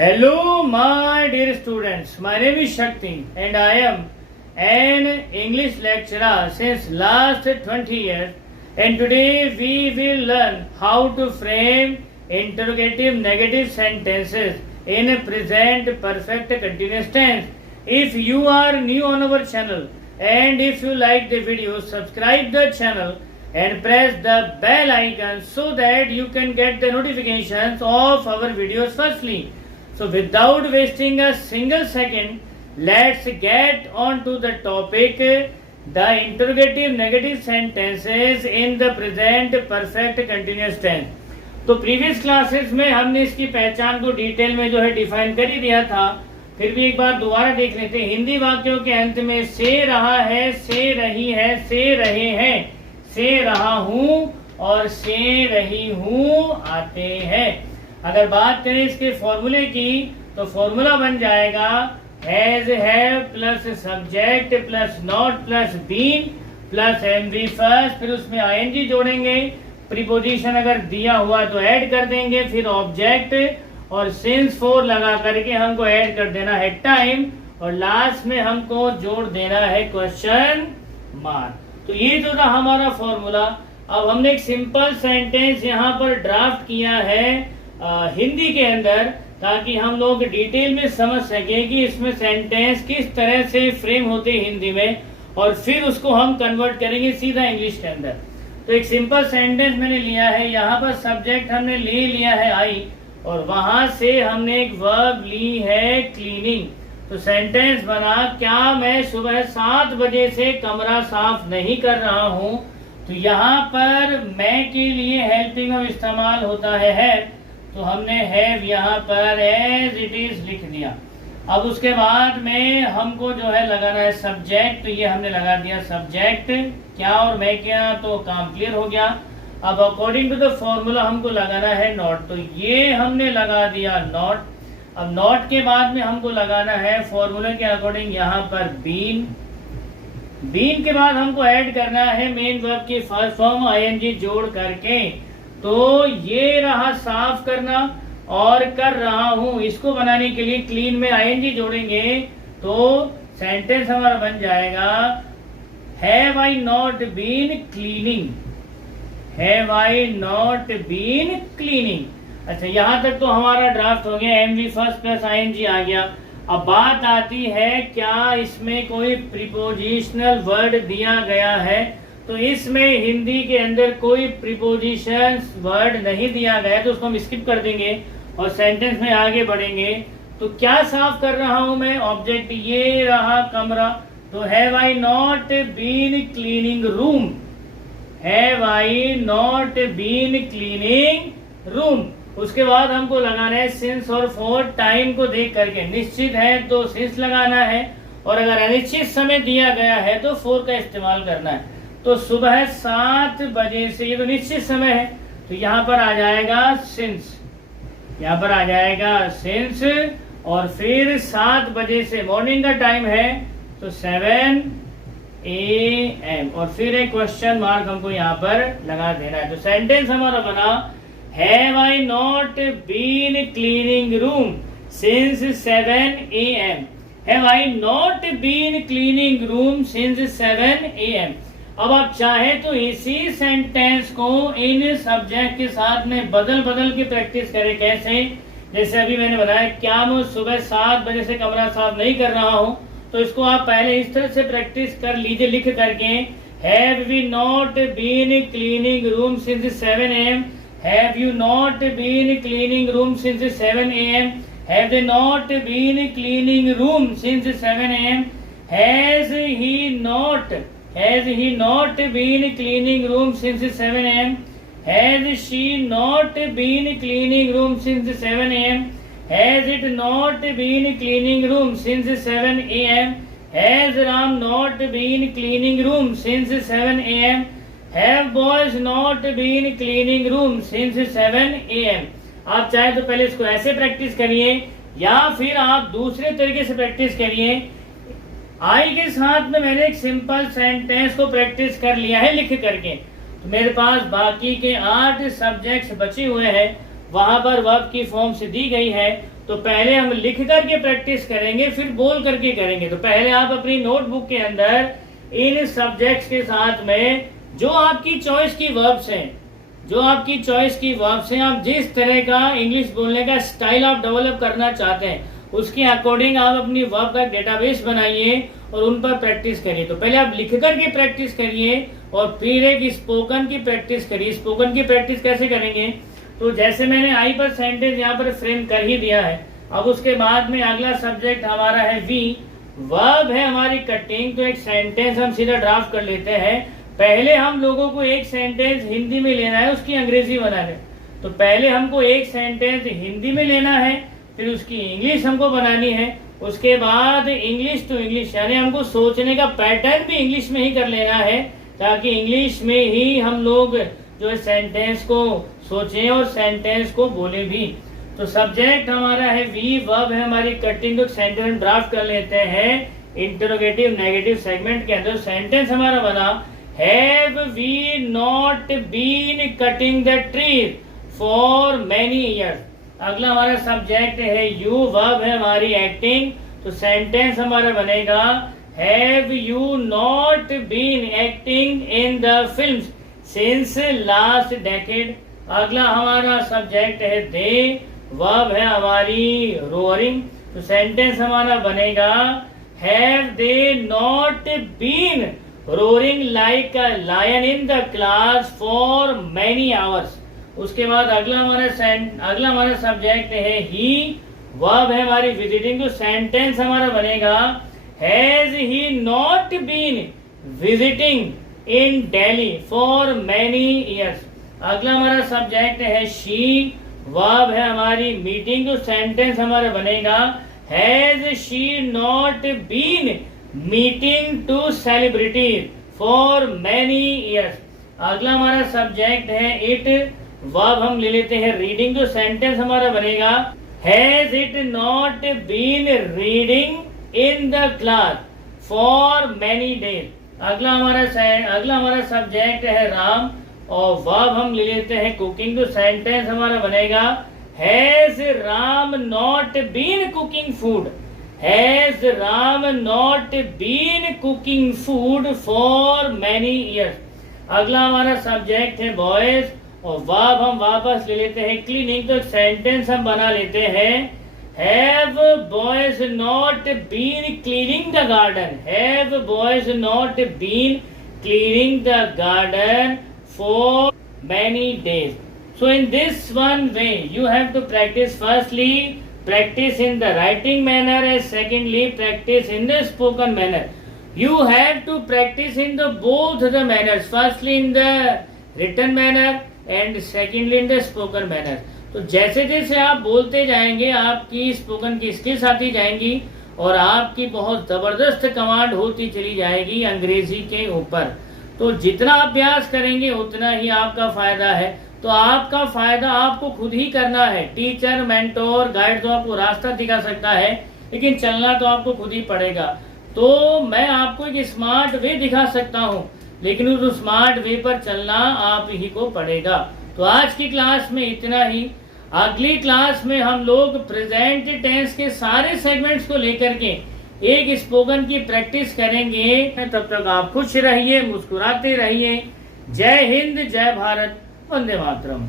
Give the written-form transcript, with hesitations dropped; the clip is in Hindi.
Hello, my dear students. My name is Shakti and I am an English lecturer since last 20 years. And today we will learn how to frame interrogative negative sentences in present perfect continuous tense. If you are new on our channel and if you like the video, subscribe the channel and press the bell icon so that you can get the notifications of our videos firstly. So without wasting a single second, let's get on to the topic, the interrogative negative sentences in the present perfect continuous tense. तो प्रीवियस क्लासेस में हमने इसकी पहचान को डिटेल में जो है डिफाइन कर ही दिया था, फिर भी एक बार दोबारा देख लेते हैं। हिंदी वाक्यों के अंत में से रहा है, से रही है, से रहे हैं, से रहा हूँ और से रही हूँ आते हैं। अगर बात करें इसके फॉर्मूले की तो फॉर्मूला बन जाएगा has have plus subject plus not plus been plus MV first, फिर उसमें आईएनजी जोड़ेंगे, प्रीपोजिशन अगर दिया हुआ तो ऐड कर देंगे, फिर ऑब्जेक्ट और सिंस फोर लगा करके हमको ऐड कर देना है टाइम और लास्ट में हमको जोड़ देना है क्वेश्चन मार्क। तो ये जो था हमारा फॉर्मूला। अब हमने एक सिंपल सेंटेंस यहाँ पर ड्राफ्ट किया है हिंदी के अंदर, ताकि हम लोग डिटेल में समझ सके कि इसमें सेंटेंस किस तरह से फ्रेम होते हैं हिंदी में, और फिर उसको हम कन्वर्ट करेंगे सीधा इंग्लिश के अंदर। तो एक सिंपल सेंटेंस मैंने लिया है, यहाँ पर सब्जेक्ट हमने ले लिया है आई और वहां से हमने एक वर्ब ली है क्लीनिंग। तो सेंटेंस बना, क्या मैं सुबह 7 बजे से कमरा साफ नहीं कर रहा हूँ। तो यहाँ पर मैं के लिए हेल्पिंग वर्ब इस्तेमाल होता है, तो हमने हैव यहाँ पर एज इट इज लिख दिया। अब उसके बाद में हमको जो है लगाना है सब्जेक्ट, तो ये हमने लगा दिया सब्जेक्ट क्या और मैं क्या, तो काम क्लियर हो गया। अब अकॉर्डिंग टू द फॉर्मूला हमको लगाना है नॉट, तो ये हमने लगा दिया नॉट। अब नॉट के बाद में हमको लगाना है फॉर्मूले के अकॉर्डिंग यहाँ पर बीन। बीन के बाद हमको ऐड करना है मेन वर्ब की फर्स्ट फॉर्म आईएनजी जोड़ करके। तो ये रहा साफ करना और कर रहा हूं, इसको बनाने के लिए क्लीन में आईएनजी जोड़ेंगे तो सेंटेंस हमारा बन जाएगा have I not been cleaning, have I not been cleaning. अच्छा, यहां तक तो हमारा ड्राफ्ट हो गया, एमवी फर्स्ट प्लस आईएनजी आ गया। अब बात आती है क्या इसमें कोई प्रीपोजिशनल वर्ड दिया गया है। तो इसमें हिंदी के अंदर कोई प्रीपोजिशन वर्ड नहीं दिया गया, तो उसको हम स्किप कर देंगे और सेंटेंस में आगे बढ़ेंगे। तो क्या साफ कर रहा हूं मैं, ऑब्जेक्ट ये रहा कमरा, तो have I not been cleaning room, have I not been cleaning room. उसके बाद हमको लगाना है सिंस और फॉर, टाइम को देख करके, निश्चित है तो सिंस लगाना है और अगर अनिश्चित समय दिया गया है तो फॉर का इस्तेमाल करना है। तो सुबह 7 बजे से, ये तो निश्चित समय है, तो यहाँ पर आ जाएगा सिंस, यहाँ पर आ जाएगा सिंस और फिर 7 बजे से मॉर्निंग का टाइम है तो 7 AM और फिर एक क्वेश्चन मार्क हमको यहाँ पर लगा देना है। तो सेंटेंस हमारा बना have I not been cleaning room since 7 AM, have I not been cleaning room since 7 AM। अब आप चाहे तो इसी सेंटेंस को इन सब्जेक्ट के साथ में बदल बदल के प्रैक्टिस करें। कैसे, जैसे अभी मैंने बताया क्या मैं सुबह 7 बजे से कमरा साफ नहीं कर रहा हूं, तो इसको आप पहले इस तरह से प्रैक्टिस कर लीजिए लिख करके, have we not been cleaning room since 7 AM, have you not been cleaning room since 7 AM, have they not been cleaning room since 7 AM, has he not been cleaning room since 7 AM, has she not been cleaning room since 7 AM, has it not been cleaning room since 7 AM, has Ram not been cleaning room since 7 AM, have boys not been cleaning room since 7 AM। आप चाहे तो पहले इसको ऐसे प्रैक्टिस करिए या फिर आप दूसरे तरीके से प्रैक्टिस करिए। आई के साथ में मैंने एक सिंपल सेंटेंस को प्रैक्टिस कर लिया है लिख करके, तो मेरे पास बाकी के 8 सब्जेक्ट्स बचे हुए हैं, वहां पर वर्ब की फॉर्म से दी गई है। तो पहले हम लिख करके प्रैक्टिस करेंगे, फिर बोल करके करेंगे। तो पहले आप अपनी नोटबुक के अंदर इन सब्जेक्ट्स के साथ में जो आपकी चॉइस की वर्ब्स हैं, जो आपकी चॉइस की वर्ब्स हैं, आप जिस तरह का इंग्लिश बोलने का स्टाइल आप डेवलप करना चाहते हैं उसके अकॉर्डिंग आप अपनी वर्ब का डेटाबेस बनाइए और उन पर प्रैक्टिस करिए। तो पहले आप लिख करके प्रैक्टिस करिए और फिर एक स्पोकन की प्रैक्टिस करिए। स्पोकन की प्रैक्टिस कैसे करेंगे? तो जैसे मैंने आई पर सेंटेंस यहाँ पर फ्रेम कर ही दिया है। अब उसके बाद में अगला सब्जेक्ट हमारा है वी, वर्ब है हमारी कटिंग। तो एक सेंटेंस हम सीधा ड्राफ्ट कर लेते हैं। पहले हम लोगों को एक सेंटेंस हिंदी में लेना है, उसकी अंग्रेजी बनाने। तो पहले हमको एक सेंटेंस हिंदी में लेना है, फिर उसकी इंग्लिश हमको बनानी है। उसके बाद इंग्लिश टू इंग्लिश, यानी हमको सोचने का पैटर्न भी इंग्लिश में ही कर लेना है, ताकि इंग्लिश में ही हम लोग जो है सेंटेंस को सोचें और सेंटेंस को बोले भी। तो सब्जेक्ट हमारा है वी, वर्ब है हमारी कटिंग। तो सेंटेंस ड्राफ्ट कर लेते हैं इंटरोगेटिव नेगेटिव सेगमेंट के अंदर। सेंटेंस हमारा बना, have we not been cutting the trees for many years. अगला हमारा सब्जेक्ट है यू, वर्ब है हमारी एक्टिंग। तो सेंटेंस हमारा बनेगा, have you not been acting in the films since last decade. अगला हमारा सब्जेक्ट है दे, वर्ब है हमारी रोअरिंग। तो सेंटेंस हमारा बनेगा, have they not been roaring like a lion in the class for many hours. उसके बाद अगला हमारा सब्जेक्ट है ही, वर्ब है हमारी विजिटिंग। तो सेंटेंस हमारा बनेगा, has he not been visiting in Delhi for many years. अगला हमारा सब्जेक्ट है शी, वर्ब है हमारी मीटिंग। तो सेंटेंस हमारा बनेगा, has she not been meeting to celebrities for many years. अगला हमारा सब्जेक्ट है इट, वर्ब हम ले लेते हैं रीडिंग। तो सेंटेंस हमारा बनेगा, has it not been reading in the class for many days. अगला हमारा सब्जेक्ट है राम और वर्ब हम ले लेते हैं कुकिंग। तो सेंटेंस हमारा बनेगा, has Ram not been cooking food, has Ram not been cooking food for many years. अगला हमारा सब्जेक्ट है बॉयज और वर्ब हम वापस ले लेते हैं क्लीनिंग। तो सेंटेंस हम बना लेते हैं, have boys not been cleaning the garden, have boys not been cleaning the garden for many days. So in this one way you have to practice, firstly practice in the writing manner and secondly practice in the spoken manner. You have to practice in the both the manners, firstly in the written manner and secondly in the spoken manner. तो जैसे जैसे आप बोलते जाएंगे आपकी स्पोकन की स्किल्स आती जाएंगी और आपकी बहुत जबरदस्त कमांड होती चली जाएगी अंग्रेजी के ऊपर। तो जितना अभ्यास करेंगे उतना ही आपका फायदा है। तो आपका फायदा आपको खुद ही करना है। टीचर, मेंटोर, गाइड तो आपको रास्ता दिखा सकता है, लेकिन चलना तो आपको खुद ही पड़ेगा। तो मैं आपको एक स्मार्ट वे दिखा सकता हूँ, लेकिन उस स्मार्ट वे पर चलना आप ही को पड़ेगा। तो आज की क्लास में इतना ही। अगली क्लास में हम लोग प्रेजेंट टेंस के सारे सेगमेंट्स को लेकर के एक स्पोकन की प्रैक्टिस करेंगे। तब तक आप खुश रहिए, मुस्कुराते रहिए। जय हिंद, जय भारत, वंदे मातरम।